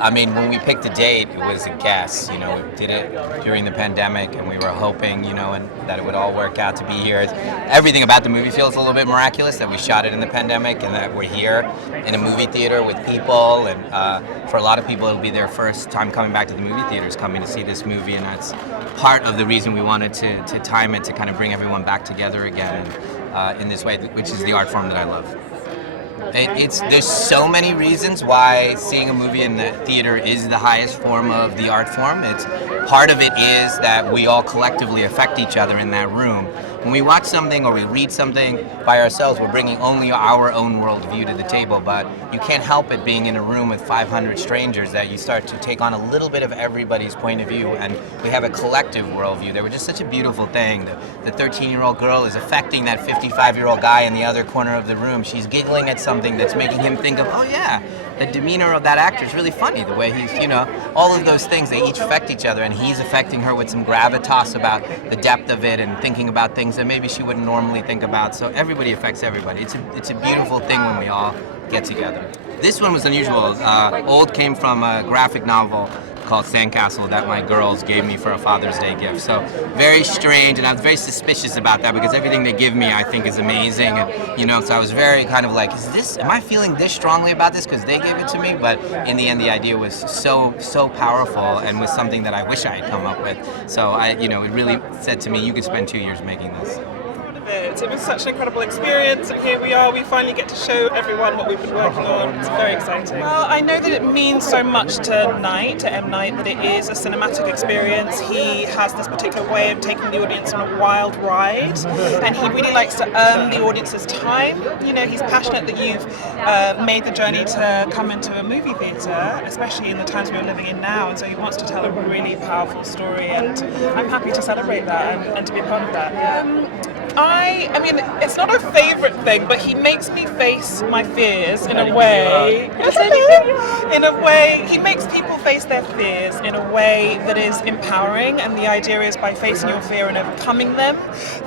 I mean, when we picked a date, it was a guess. You know, we did it during the pandemic, and we were hoping, and that it would all work out to be here. Everything about the movie feels a little bit miraculous, that we shot it in the pandemic and that we're here in a movie theater with people. And for a lot of people, it'll be their first time coming back to the movie theaters, coming to see this movie, and that's part of the reason we wanted to time it to kind of bring everyone back together again in this way, which is the art form that I love. There's so many reasons why seeing a movie in the theater is the highest form of the art form. Part of it is that we all collectively affect each other in that room. When we watch something or we read something by ourselves, we're bringing only our own worldview to the table, but you can't help it being in a room with 500 strangers that you start to take on a little bit of everybody's point of view, and we have a collective worldview. They were just such a beautiful thing. The 13-year-old girl is affecting that 55-year-old guy in the other corner of the room. She's giggling at something that's making him think of, oh yeah, the demeanor of that actor is really funny, the way he's, all of those things, they each affect each other, and he's affecting her with some gravitas about the depth of it and thinking about things that maybe she wouldn't normally think about. So everybody affects everybody. It's a beautiful thing when we all get together. This one was unusual. Old came from a graphic novel called Sandcastle that my girls gave me for a Father's Day gift. So very strange, and I was very suspicious about that because everything they give me I think is amazing. And, so I was very kind of like, am I feeling this strongly about this because they gave it to me? But in the end, the idea was so powerful and was something that I wish I had come up with. So it really said to me, you could spend 2 years making this. It was such an incredible experience, and here we are. We finally get to show everyone what we've been working on. It's very exciting. Well, I know that it means so much to Night, to M. Night, that it is a cinematic experience. He has this particular way of taking the audience on a wild ride, and he really likes to earn the audience's time. He's passionate that you've made the journey to come into a movie theatre, especially in the times we're living in now, and so he wants to tell a really powerful story, and I'm happy to celebrate that and to be a part of that. I mean, it's not a favourite thing, but he makes me face my fears in a way. He makes people face their fears in a way that is empowering, and the idea is by facing your fear and overcoming them,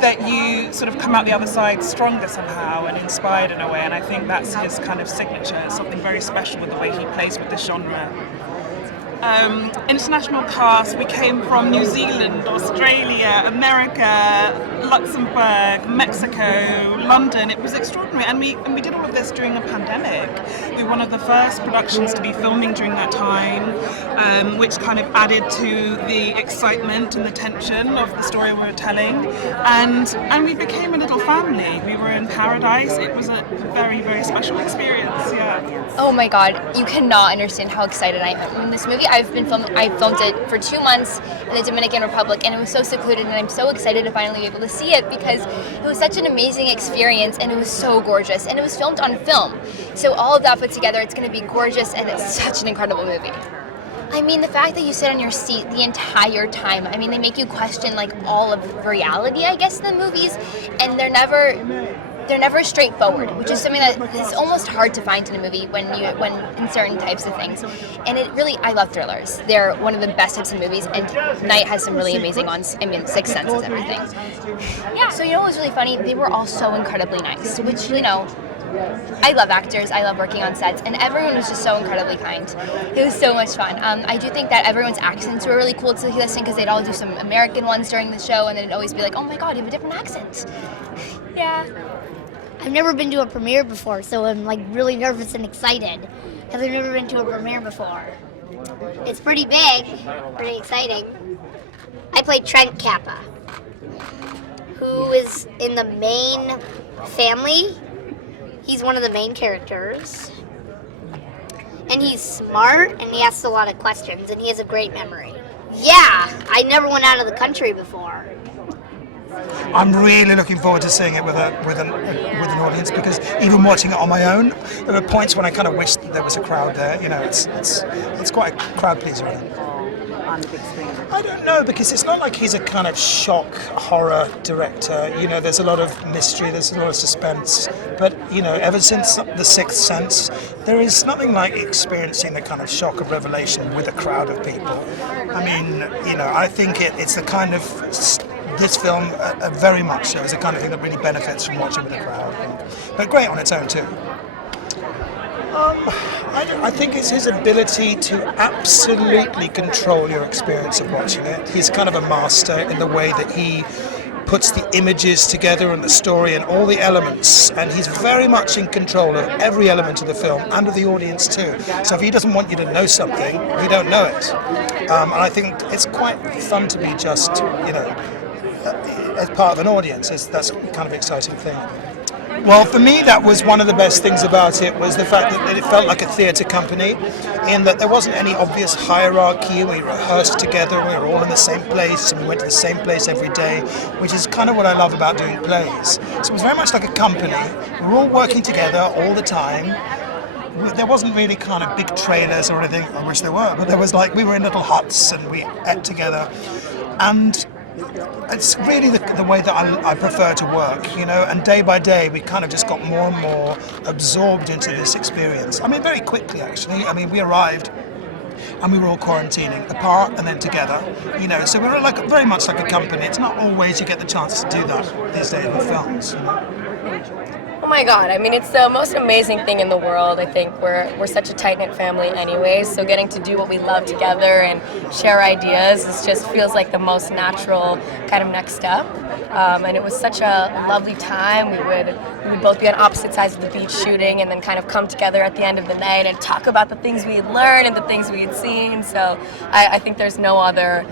that you sort of come out the other side stronger somehow and inspired in a way, and I think that's his kind of signature. It's something very special with the way he plays with the genre. International cast, we came from New Zealand, Australia, America, Luxembourg, Mexico, London. It was extraordinary, and we did all of this during a pandemic. We were one of the first productions to be filming during that time, which kind of added to the excitement and the tension of the story we were telling, and we became a little family. We were in paradise. It was a very, very special experience. Yeah. Oh my God, you cannot understand how excited I am in this movie. I filmed it for 2 months in the Dominican Republic, and it was so secluded, and I'm so excited to finally be able to see it because it was such an amazing experience, and it was so gorgeous, and it was filmed on film. So all of that put together, it's going to be gorgeous, and it's such an incredible movie. I mean, the fact that you sit on your seat the entire time, I mean, they make you question like all of reality, I guess, in the movies, and they're never straightforward, which is something that is almost hard to find in a movie when in certain types of things. And I love thrillers. They're one of the best types of movies, and Night has some really amazing ones. I mean, Sixth Sense is everything. Yeah, so what was really funny? They were all so incredibly nice, which, I love actors, I love working on sets, and everyone was just so incredibly kind. It was so much fun. I do think that everyone's accents were really cool to listen because they'd all do some American ones during the show, and then it'd always be like, oh my God, you have a different accent. Yeah. I've never been to a premiere before, so I'm like really nervous and excited because I've never been to a premiere before. It's pretty big, pretty exciting. I played Trent Kappa, who is in the main family. He's one of the main characters. And he's smart, and he asks a lot of questions, and he has a great memory. Yeah, I never went out of the country before. I'm really looking forward to seeing it with an audience, because even watching it on my own, there were points when I kind of wished there was a crowd there. It's quite a crowd pleaser. On the big screen? I don't know, because it's not like he's a kind of shock horror director. There's a lot of mystery, there's a lot of suspense. But ever since The Sixth Sense, there is nothing like experiencing the kind of shock of revelation with a crowd of people. I mean, I think it's the kind of this film very much so is the kind of thing that really benefits from watching with a crowd, but great on its own too. I think it's his ability to absolutely control your experience of watching it. He's kind of a master in the way that he puts the images together and the story and all the elements, and he's very much in control of every element of the film and of the audience too. So if he doesn't want you to know something, you don't know it. And I think it's quite fun to be just, as part of an audience. That's kind of exciting thing. Well, for me, that was one of the best things about it, was the fact that it felt like a theatre company, in that there wasn't any obvious hierarchy. We rehearsed together, we were all in the same place, and we went to the same place every day, which is kind of what I love about doing plays. So it was very much like a company. We were all working together all the time. There wasn't really kind of big trailers or anything, I wish there were, but there was like, we were in little huts and we ate together. And it's really the way that I prefer to work, and day by day we kind of just got more and more absorbed into this experience. I mean, very quickly actually. I mean, we arrived and we were all quarantining apart and then together, so we were very much like a company. It's not always you get the chance to do that these days with films. Oh my God, I mean, it's the most amazing thing in the world. I think we're such a tight-knit family anyways, so getting to do what we love together and share ideas just feels like the most natural kind of next step. And it was such a lovely time. We would both be on opposite sides of the beach shooting and then kind of come together at the end of the night and talk about the things we had learned and the things we had seen. So I think there's no other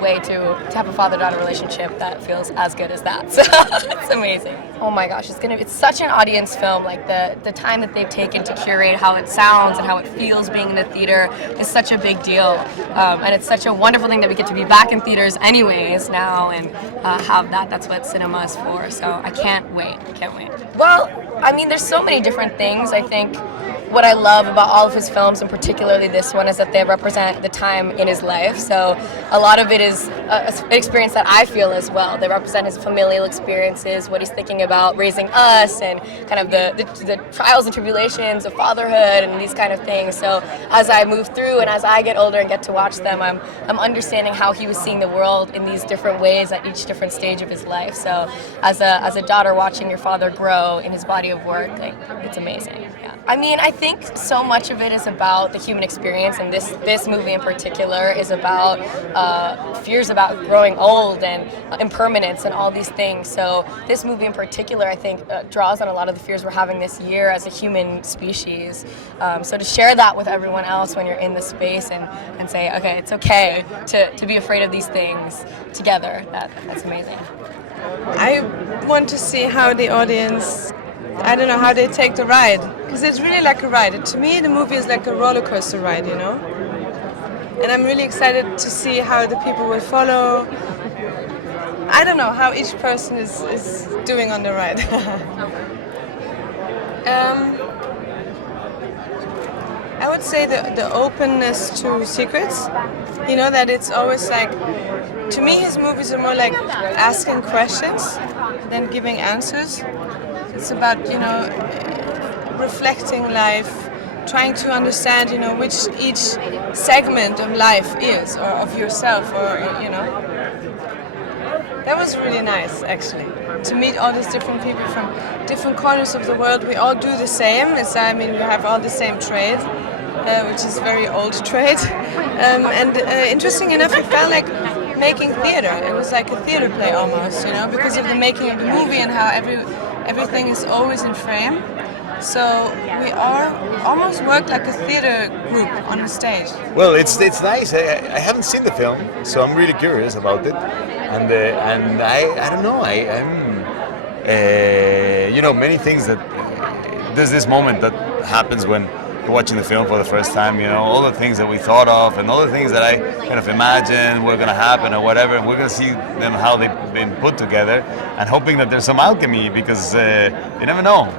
way to have a father-daughter relationship that feels as good as that. So it's amazing. Oh my gosh, it's such an audience film. Like the time that they've taken to curate how it sounds and how it feels being in the theater is such a big deal. And it's such a wonderful thing that we get to be back in theaters anyways now and have that. That's what cinema is for. So I can't wait. Well, I mean, there's so many different things. I think what I love about all of his films, and particularly this one, is that they represent the time in his life. So a lot of it is an experience that I feel as well. They represent his familial experiences, what he's thinking about raising us, and kind of the trials and tribulations of fatherhood and these kind of things. So as I move through and as I get older and get to watch them, I'm understanding how he was seeing the world in these different ways at each different stage of his life. So as a daughter watching your father grow in his body of work, it's amazing. Yeah. I mean, I think so much of it is about the human experience, and this movie in particular is about fears about growing old and impermanence and all these things. So this movie in particular, I think, draws on a lot of the fears we're having this year as a human species. So to share that with everyone else when you're in the space and say, okay, it's okay to be afraid of these things together, that's amazing. I want to see how the audience, I don't know, how they take the ride, because it's really like a ride. To me, the movie is like a roller coaster ride, And I'm really excited to see how the people will follow. I don't know how each person is doing on the ride. I would say the openness to secrets, that it's always like, to me his movies are more like asking questions than giving answers. It's about, reflecting life, trying to understand, which each segment of life is, or of yourself, or, That was really nice, actually, to meet all these different people from different corners of the world. We all do the same. We have all the same trade, which is very old trade. And interesting enough, it felt like making theater. It was like a theater play almost, because of the making of the movie and how everything is always in frame. So we are almost worked like a theater group on the stage. Well, it's nice. I haven't seen the film, so I'm really curious about it. And I don't know. I'm many things that there's this moment that happens when you're watching the film for the first time. All the things that we thought of and all the things that I kind of imagined were going to happen or whatever, and we're going to see them how they've been put together, and hoping that there's some alchemy, because you never know.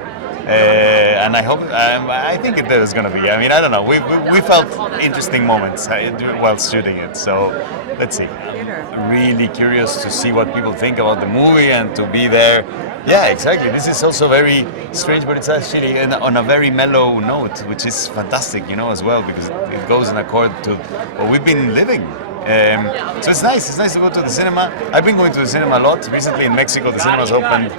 And I think there's going to be. I don't know. We felt interesting moments while shooting it. So let's see. I'm really curious to see what people think about the movie and to be there. Yeah, exactly. This is also very strange, but it's actually on a very mellow note, which is fantastic, as well, because it goes in accord to what we've been living. So it's nice. It's nice to go to the cinema. I've been going to the cinema a lot recently in Mexico. The cinema's opened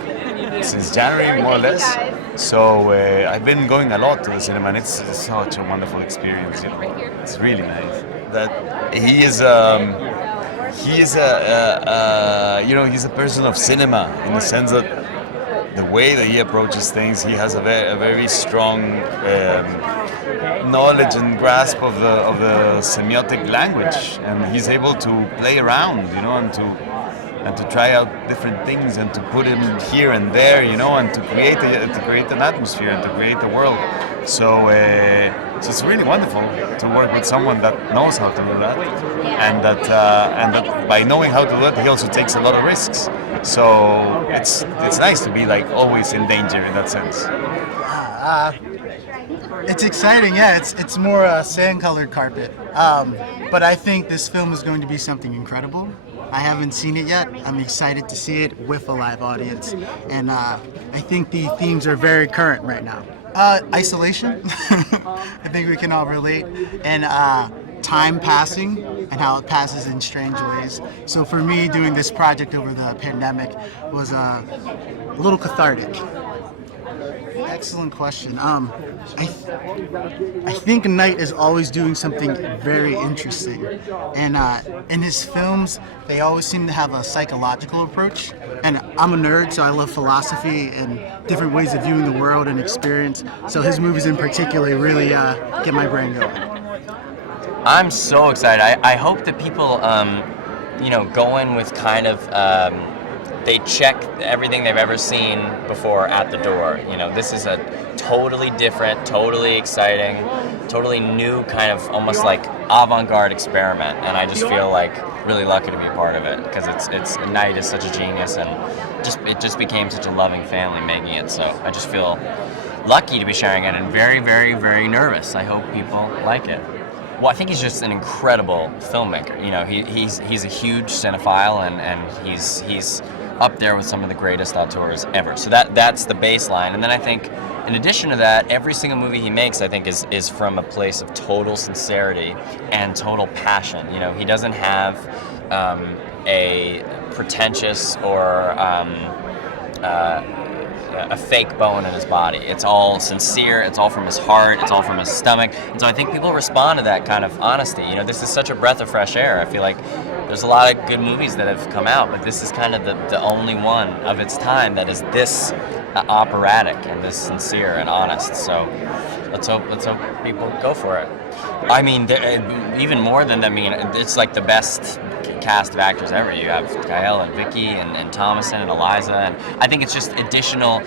since January, more or less. So I've been going a lot to the cinema, and it's such a wonderful experience. You know, it's really nice. That he's a person of cinema in the sense that the way that he approaches things, he has a very strong knowledge and grasp of the semiotic language, and he's able to play around, you know, and to try out different things and to put him here and there, you know, and to create an atmosphere and to create the world. So it's really wonderful to work with someone that knows how to do that, and that by knowing how to do that, he also takes a lot of risks. So it's nice to be like always in danger in that sense. It's exciting, yeah. It's more a sand-colored carpet, but I think this film is going to be something incredible. I haven't seen it yet. I'm excited to see it with a live audience, and I think the themes are very current right now. Isolation, I think we can all relate, and time passing and how it passes in strange ways. So for me, doing this project over the pandemic was a little cathartic. Excellent question. I think Knight is always doing something very interesting, and in his films, they always seem to have a psychological approach. And I'm a nerd, so I love philosophy and different ways of viewing the world and experience. So his movies in particular really get my brain going. I'm so excited. I hope that people, go in with kind of. They check everything they've ever seen before at the door. You know, this is a totally different, totally exciting, totally new kind of almost like avant-garde experiment, and I just feel like really lucky to be a part of it because it's Knight is such a genius, and it just became such a loving family making it. So I just feel lucky to be sharing it and very, very, very nervous. I hope people like it. Well, I think he's just an incredible filmmaker. You know, he's a huge cinephile, and he's up there with some of the greatest auteurs ever. So that's the baseline. And then I think, in addition to that, every single movie he makes, I think, is from a place of total sincerity and total passion. You know, he doesn't have a pretentious or a fake bone in his body. It's all sincere, it's all from his heart, it's all from his stomach. And so I think people respond to that kind of honesty. You know, this is such a breath of fresh air. I feel like there's a lot of good movies that have come out, but this is kind of the only one of its time that is this operatic and this sincere and honest. So let's hope people go for it. I mean, even more than that, I mean, it's like the best cast of actors ever. You have Gael and Vicky and Thomasin and Eliza, and I think it's just additional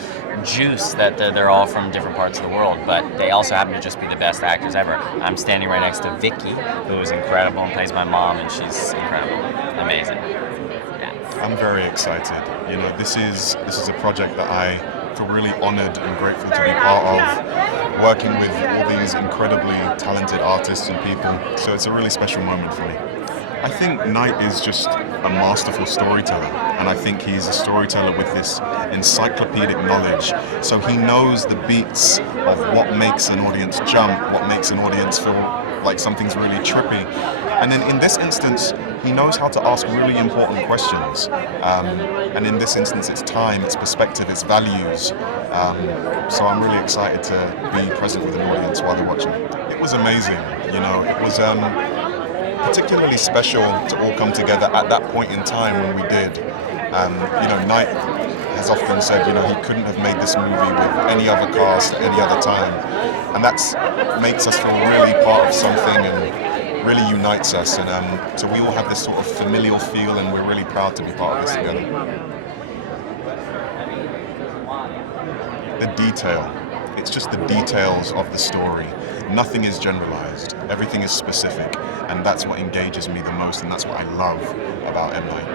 juice that they're all from different parts of the world, but they also happen to just be the best actors ever. I'm standing right next to Vicky, who is incredible and plays my mom, and she's incredible, amazing. Yeah. I'm very excited. You know, this is a project that I feel really honored and grateful to be part of, working with all these incredibly talented artists and people. So it's a really special moment for me. I think Knight is just a masterful storyteller, and I think he's a storyteller with this encyclopedic knowledge. So he knows the beats of what makes an audience jump, what makes an audience feel like something's really trippy. And then in this instance, he knows how to ask really important questions. And in this instance, it's time, it's perspective, it's values. So I'm really excited to be present with an audience while they're watching. It was amazing, you know, it was particularly special to all come together at that point in time when we did. You know, Knight has often said, you know, he couldn't have made this movie with any other cast at any other time. And that makes us feel really part of something and really unites us. And so we all have this sort of familial feel, and we're really proud to be part of this together. The detail. It's just the details of the story. Nothing is generalized. Everything is specific. And that's what engages me the most, and that's what I love about M. Night.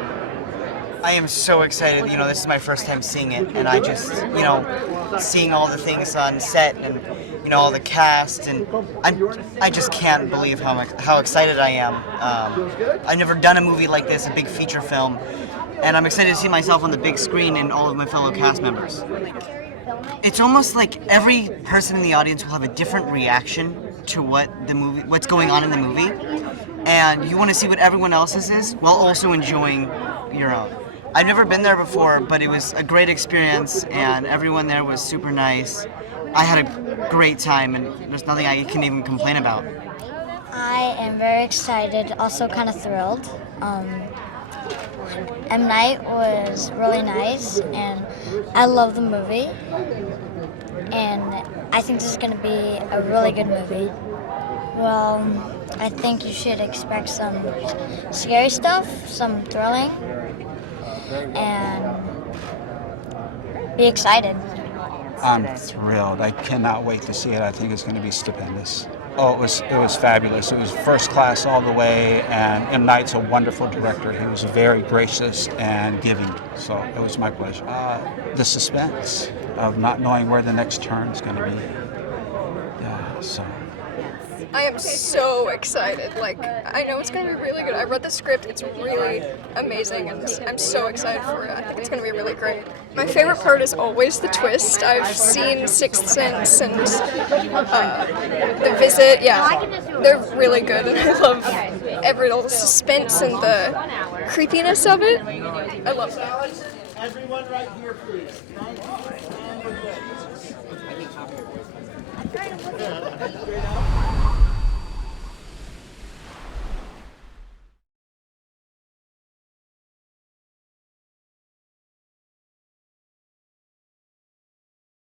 I am so excited. You know, this is my first time seeing it, and I just, you know, seeing all the things on set and, you know, all the cast, and I just can't believe how excited I am. I've never done a movie like this, a big feature film, and I'm excited to see myself on the big screen and all of my fellow cast members. It's almost like every person in the audience will have a different reaction to what's going on in the movie, and you want to see what everyone else's is while also enjoying your own. I've never been there before, but it was a great experience, and everyone there was super nice. I had a great time, and there's nothing I can even complain about. I am very excited, also kind of thrilled. M. Night was really nice, and I love the movie. And I think this is going to be a really good movie. Well, I think you should expect some scary stuff, some thrilling, and be excited. I'm thrilled. I cannot wait to see it. I think it's going to be stupendous. Oh, it was fabulous. It was first class all the way, and M. Night's a wonderful director. He was very gracious and giving, so it was my pleasure. The suspense of not knowing where the next turn is going to be. Yeah, so. I am so excited. Like, I know it's going to be really good. I read the script. It's really amazing, and I'm so excited for it. I think it's going to be really great. My favorite part is always the twist. I've seen Sixth Sense and The Visit. Yeah, they're really good, and I love all the suspense and the creepiness of it. I love that. Everyone right here, please. Thank you.